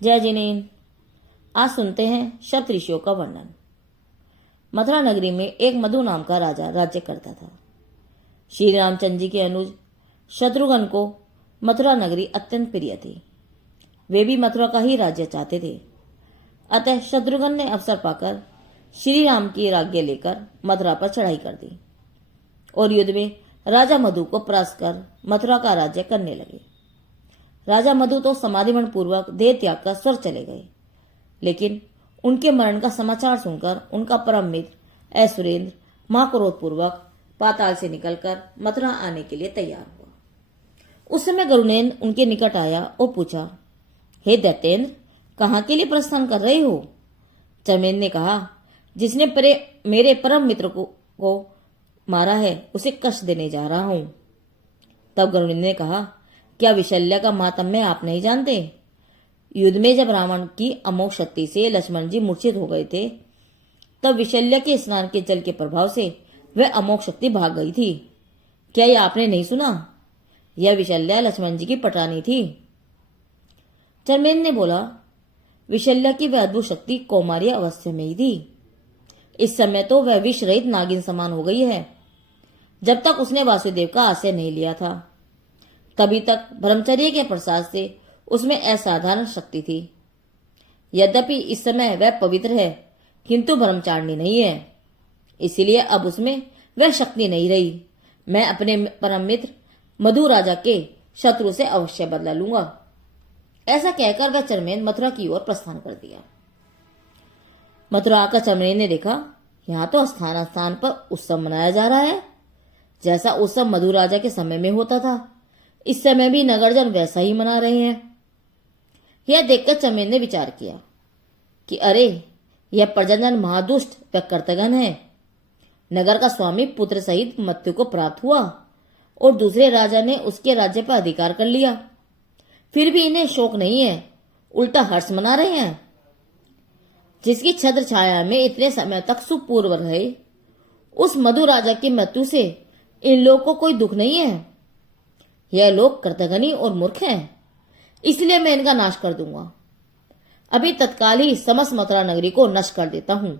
जय जिनेन्द्र। आज सुनते हैं सप्त ऋषियों का वर्णन। मथुरा नगरी में एक मधु नाम का राजा राज्य करता था। श्री रामचंद्र जी के अनुज शत्रुघ्न को मथुरा नगरी अत्यंत प्रिय थी। वे भी मथुरा का ही राज्य चाहते थे। अतः शत्रुघ्न ने अवसर पाकर श्री राम की आज्ञा लेकर मथुरा पर चढ़ाई कर दी और युद्ध में राजा मधु को परास्त कर मथुरा का राज्य करने लगे। राजा मधु तो समाधिमण पूर्वक देह त्याग कर स्वर्ग चले गए, लेकिन उनके मरण का समाचार सुनकर उनका परम मित्र ऐसुरेंद्र महाक्रोध पूर्वक पाताल से निकलकर मथुरा आने के लिए तैयार हुआ। उस समय गरुड़ेंद्र उनके निकट आया और पूछा, हे दैत्येंद्र, कहाँ के लिए प्रस्थान कर रहे हो? चर्मेंद्र ने कहा, जिसने मेरे परम मित्र को मारा है उसे कष्ट देने जा रहा हूं। तब गरुड़ेंद्र ने कहा, क्या विशल्य का मातम्य आप नहीं जानते? युद्ध में जब रावण की अमोघ शक्ति से लक्ष्मण जी मूर्छित हो गए थे, तब विशल्य के स्नान के जल के प्रभाव से वह अमोघ शक्ति भाग गई थी। क्या यह आपने नहीं सुना? यह विशल्य लक्ष्मण जी की पटानी थी। चर्मेंद्र ने बोला, विशल्य की वह अद्भुत शक्ति कौमार्य अवस्था में ही थी। इस समय तो वह विष रहित नागिन समान हो गई है। जब तक उसने वासुदेव का आश्रय नहीं लिया था, तभी तक ब्रह्मचर्य के प्रसाद से उसमें असाधारण शक्ति थी। यद्यपि इस समय वह पवित्र है, किंतु ब्रह्मचारिणी नहीं है, इसीलिए अब उसमें वह शक्ति नहीं रही। मैं अपने परम मित्र मधु राजा के शत्रु से अवश्य बदला लूंगा। ऐसा कहकर वह चर्मेंद्र मथुरा की ओर प्रस्थान कर दिया। मथुरा आकर चर्मेंद्र ने देखा, यहाँ तो स्थान स्थान पर उत्सव मनाया जा रहा है, जैसा उत्सव मधु राजा के समय में होता था। इस समय भी नगरजन वैसा ही मना रहे हैं। यह देखकर चर्मेंद्र ने विचार किया कि अरे, यह प्रजनन महादुष्ट व कर्तगन है। नगर का स्वामी पुत्र सहित मृत्यु को प्राप्त हुआ और दूसरे राजा ने उसके राज्य पर अधिकार कर लिया। फिर भी इन्हें शोक नहीं है, उल्टा हर्ष मना रहे हैं। जिसकी छत्र छाया में इतने समय तक सुखपूर्व रहे, उस मधु राजा की मृत्यु से इन लोगों को कोई दुख नहीं है। यह लोग कर्तगनी और मूर्ख हैं, इसलिए मैं इनका नाश कर दूंगा। अभी तत्काल ही समस्त मथुरा नगरी को नष्ट कर देता हूं।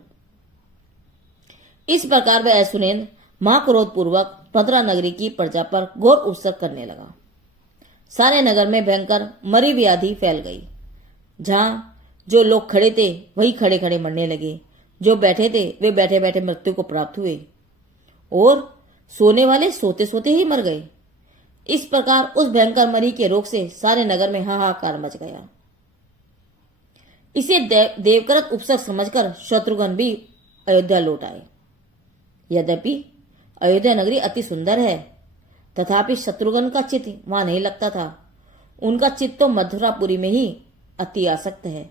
इस प्रकार वह ऐसुरेंद्र महाक्रोध पूर्वक मथुरा नगरी की प्रजा पर घोर उत्सव करने लगा। सारे नगर में भयंकर मरी व्याधि फैल गई। जहां जो लोग खड़े थे वही खड़े खड़े मरने लगे, जो बैठे थे वे बैठे बैठे मृत्यु को प्राप्त हुए और सोने वाले सोते सोते ही मर गए। इस प्रकार उस भयंकर मरी के रोग से सारे नगर में हाहाकार मच गया। इसे देवकृत उपसव समझकर शत्रुघ्न भी अयोध्या लौट आए। यद्यपि अयोध्या नगरी अति सुंदर है, तथापि शत्रुघ्न का चित्त वहां नहीं लगता था। उनका चित्त तो मथुरापुरी में ही अति आसक्त है।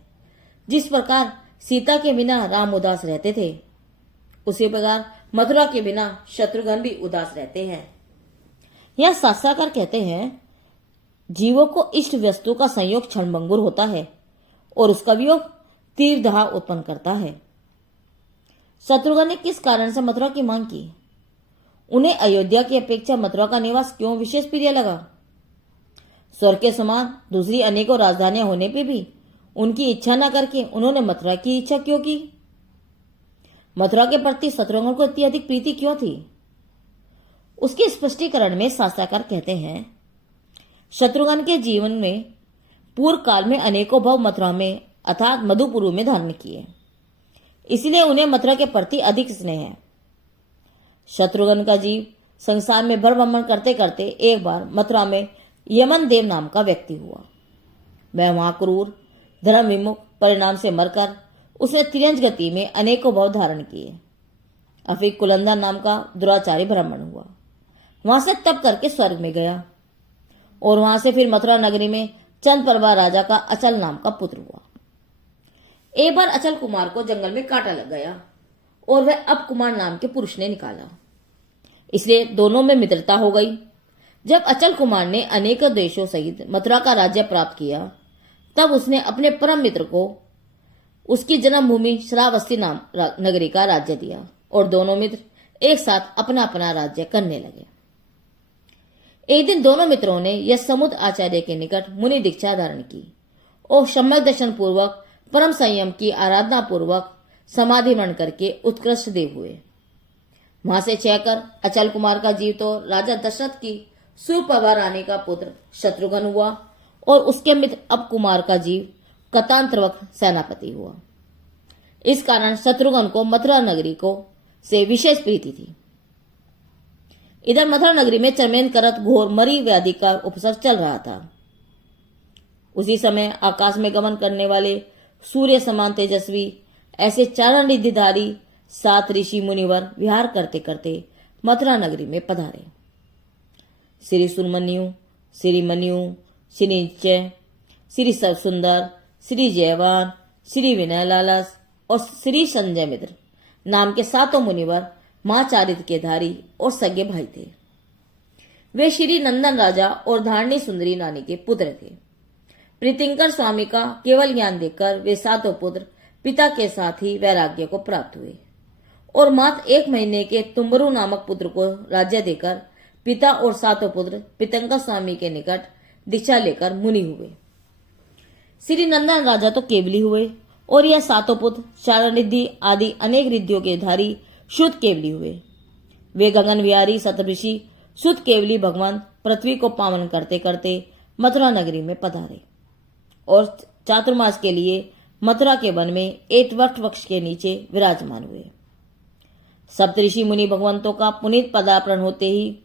जिस प्रकार सीता के बिना राम उदास रहते थे, उसी प्रकार मथुरा के बिना शत्रुघ्न भी उदास रहते हैं। यह शास्त्रकार कहते हैं, जीवों को इष्ट वस्तु का संयोग क्षणभंगुर होता है और उसका वियोग तीव्रदाह उत्पन्न करता है। शत्रुघ्न ने किस कारण से मथुरा की मांग की? उन्हें अयोध्या की अपेक्षा मथुरा का निवास क्यों विशेष प्रिय लगा? स्वर्ग के समान दूसरी अनेकों राजधानियां होने पे भी उनकी इच्छा न करके उन्होंने मथुरा की इच्छा क्यों की? मथुरा के प्रति शत्रुघ्न को इतनी अधिक प्रीति क्यों थी? उसके स्पष्टीकरण में शास्त्रकार कहते हैं, शत्रुघ्न के जीवन में पूर्व काल में अनेकों भाव मथुरा में अर्थात मधुपुर में धारण किए, इसलिए उन्हें मथुरा के प्रति अधिक स्नेह है। शत्रुघ्न का जीव संसार में भ्रमण करते करते एक बार मथुरा में यमन देव नाम का व्यक्ति हुआ। वह वहां क्रूर धर्म विमुख परिणाम से मरकर उसने त्रियंज गति में अनेकों भाव धारण किए। अफिक कुलंदा नाम का दुराचारी ब्राह्मण हुआ। वहां से तप करके स्वर्ग में गया और वहां से फिर मथुरा नगरी में चंद्रप्रभा राजा का अचल नाम का पुत्र हुआ। एक बार अचल कुमार को जंगल में कांटा लग गया और वह अब कुमार नाम के पुरुष ने निकाला, इसलिए दोनों में मित्रता हो गई। जब अचल कुमार ने अनेक देशों सहित मथुरा का राज्य प्राप्त किया, तब उसने अपने परम मित्र को उसकी जन्मभूमि श्रावस्ती नाम नगरी का राज्य दिया और दोनों मित्र एक साथ अपना अपना राज्य करने लगे। एक दिन दोनों मित्रों ने यह समुद्र आचार्य के निकट मुनि दीक्षा धारण की और सम्यक दर्शन पूर्वक परम संयम की आराधना पूर्वक समाधि मन करके उत्कृष्ट देव हुए। वहां से चहकर अचल कुमार का जीव तो राजा दशरथ की सुप्रभा रानी का पुत्र शत्रुघ्न हुआ और उसके मित्र अब कुमार का जीव कतांत्रवक सेनापति हुआ। इस कारण शत्रुघ्न को मथुरा नगरी को से विशेष प्रीति थी। इधर मथुरा नगरी में चरमेन करत घोर मरी व्याधि का उपसर्ग चल रहा था। उसी समय आकाश में गमन करने वाले सूर्य समान तेजस्वी ऐसे चारण रिद्धिधारी 7 ऋषि मुनिवर विहार करते करते मथुरा नगरी में पधारे। श्री सुमन्यु, श्री मन्यु, श्री निश्चय, श्री सर्वसुंदर, श्री जयवान, श्री विनय लालस और श्री संजय मित्र नाम के 7 मुनिवर मां चारित्र के धारी और सगे भाई थे। वे श्री नंदन राजा और धारणी सुंदरी नानी के पुत्र थे। प्रीतिंकर स्वामी का केवल ज्ञान देखकर वे 7 पुत्र पिता के साथ ही वैराग्य को प्राप्त हुए और मात्र 1 महीने के तुम्बरू नामक पुत्र को राज्य देकर पिता और 7 पुत्र प्रीतिंकर स्वामी के निकट दीक्षा लेकर मुनि हुए। श्री नंदन राजा तो केवली हुए और यह 7 पुत्र चारण रिद्धि आदि अनेक रिद्धियों के धारी शुद्ध केवली हुए। वे गगन विहारी सप्तऋषि शुद्ध केवली भगवान पृथ्वी को पावन करते करते मथुरा नगरी में पधारे और चातुर्मास के लिए मथुरा के वन में एक वट वृक्ष के नीचे विराजमान हुए। सप्तऋषि मुनि भगवंतों का पुनीत पदार्पण होते ही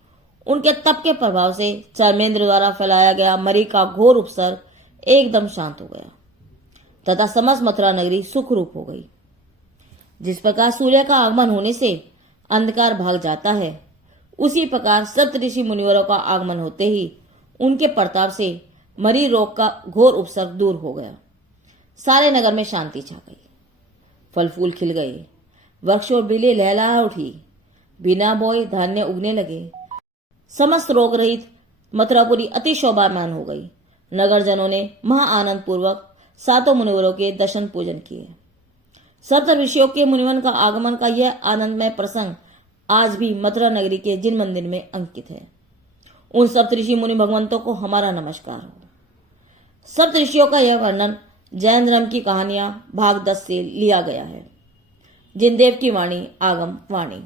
उनके तप के प्रभाव से चर्मेंद्र द्वारा फैलाया गया मरी का घोर उपसर्ग एकदम शांत हो गया तथा समस्त मथुरा नगरी सुखरूप हो गई। जिस प्रकार सूर्य का आगमन होने से अंधकार भाग जाता है, उसी प्रकार सप्तऋषि मुनिवरों का आगमन होते ही उनके प्रताप से मरी रोग का घोर उपसर्ग दूर हो गया। सारे नगर में शांति छा गई। फल फूल खिल गए, वृक्ष और बेलें लहलहा उठी, बिना बोए धान्य उगने लगे। समस्त रोग रहित मथुरापुरी अति शोभामान हो गई। नगर जनों ने महा आनंद पूर्वक 7 मुनिवरों के दर्शन पूजन किए। सप्त ऋषियों के मुनिवन का आगमन का यह आनंदमय प्रसंग आज भी मथुरा नगरी के जिन मंदिर में अंकित है, उन सप्त ऋषि मुनि भगवंतों को हमारा नमस्कार हो। सप्त ऋषियों का यह वर्णन जैन धर्म की कहानियां भाग 10 से लिया गया है। जिनदेव की वाणी आगम वाणी।